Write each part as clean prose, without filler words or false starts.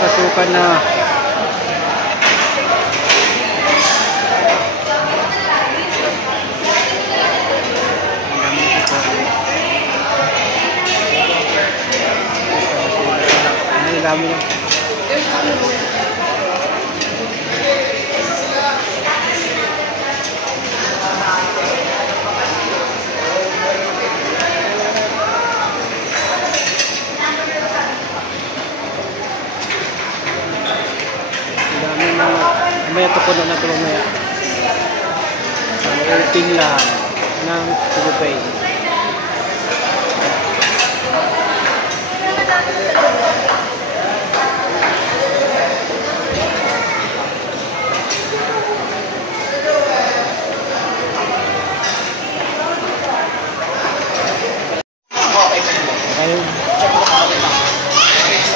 pasukan na. Ang dami lang. Mamaya ito puno na ito mamaya. Open lang ng Tugupay.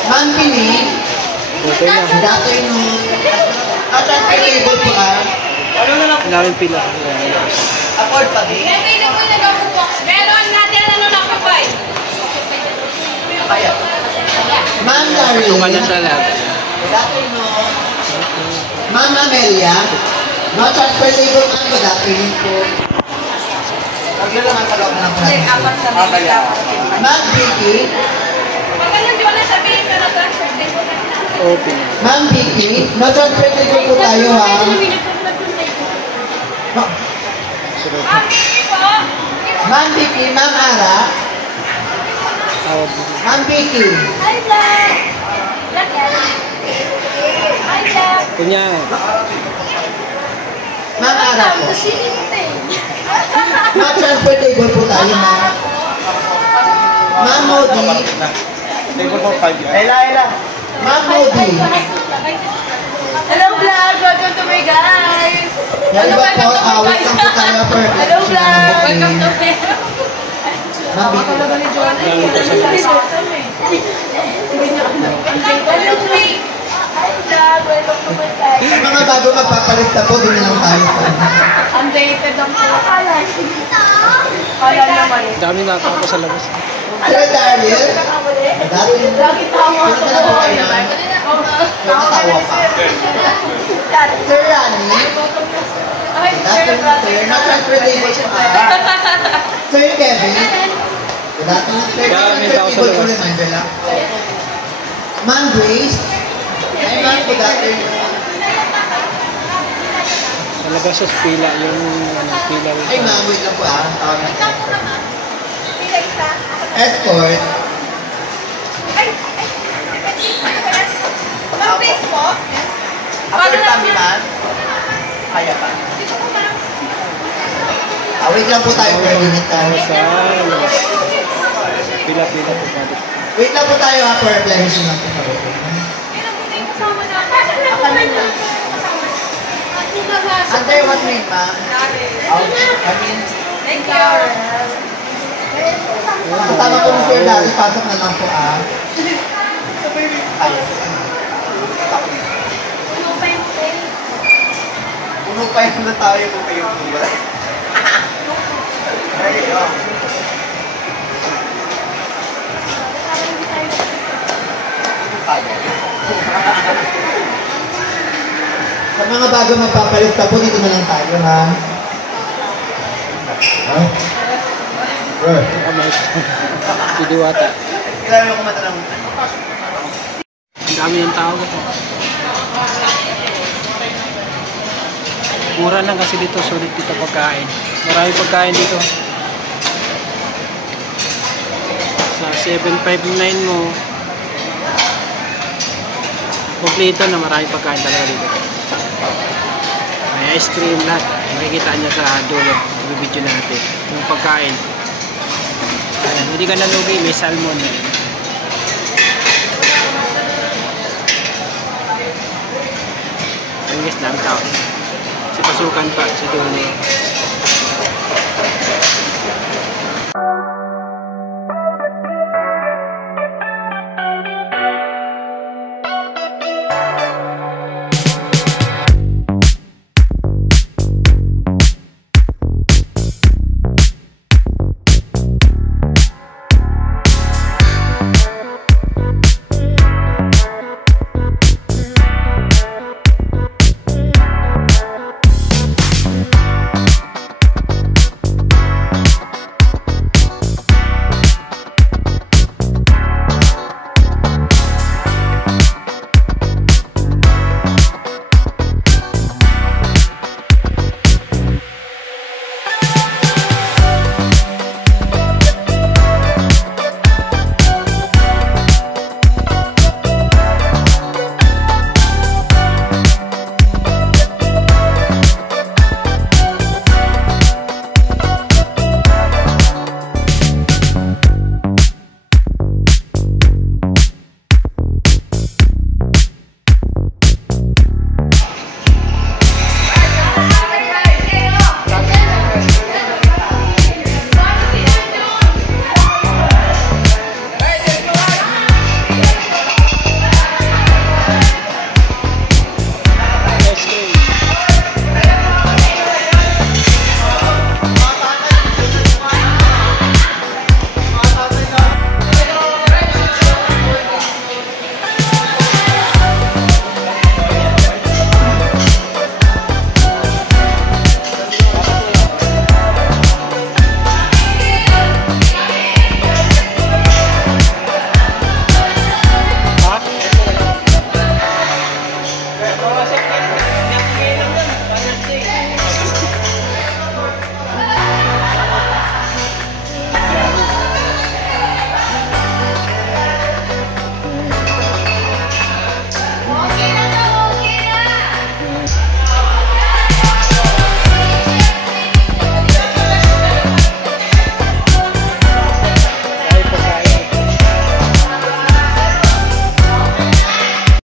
Ma'am Pili, okay na. dato yung table po ano na lang? Daming pila. Accord pa din? Available na daw po box. Meron natin ano na kapay. Kaya. Ma'am Darlene. Tukan na siya lahat. Dato yung Ma'am Amelia. No transfer table man ko dato yun po. Naman pala ako ng Ma'am Vicky. Pag ano di wala sabihin ka na transfer table na. Open. Ma'am Vicky, no transfer table po tayo ha. Ma'am Vicky po. Ma'am Vicky, Ma'am Ara. Ma'am Vicky. Hi, Black. Black yan. Hi, Black. Kunya. Ma'am Ara po. No transfer table po tayo ha. Ma'am Modi. Table for 5 years. Ela. Ma'am Modi. Hello, Vlog! Welcome to my guys! Yan ba po, awit lang po tayo per Hello, Vlog! Welcome to my Ma'am Vicky. Sa mga bago magpapalista po, din lang tayo po. Undated ang po. Kala naman. Dami na ako sa labas. Sir Dariel, dati yung Lagi tawa yung ko. natawa pa. Sir Rani, dati yung sir, na-transfer table po. Sir Kevin, dati yung sir, na-transfer table po, reminder lang. Ma'am Grace, ay ma'am po dati yung Sa labas sa pila, yung pila rin. ay ma'am, wait lang po tawag natin escort. Ma'am, please po. After kami ma'am, kaya pa. Wait lang po tayo per minute tayo. Sa labas. Pila po. Wait lang po tayo ha, for replenishing lang po. Under 1 minute ma'am. Thank you. Kasama po ni Sir Daddy, pasok na lang po Ay. Puno pa yung na tayo kung kayo po ba? Sa mga bago magpapalista po, dito na lang tayo ha. Si Diwata. Kailangan ko matanong. Ang dami ng tao ko. Mura lang kasi dito, sulit dito pagkain. Marami pagkain dito. Sa 759 mo, kompleto na marami pagkain talaga dito. May ice cream lahat. Makikita nyo sa dulo. Video natin. Yung pagkain. Ayan, hindi ka nalugi. May salmon. Ang guys, dami tao. Si pasukan pa. Si dulo.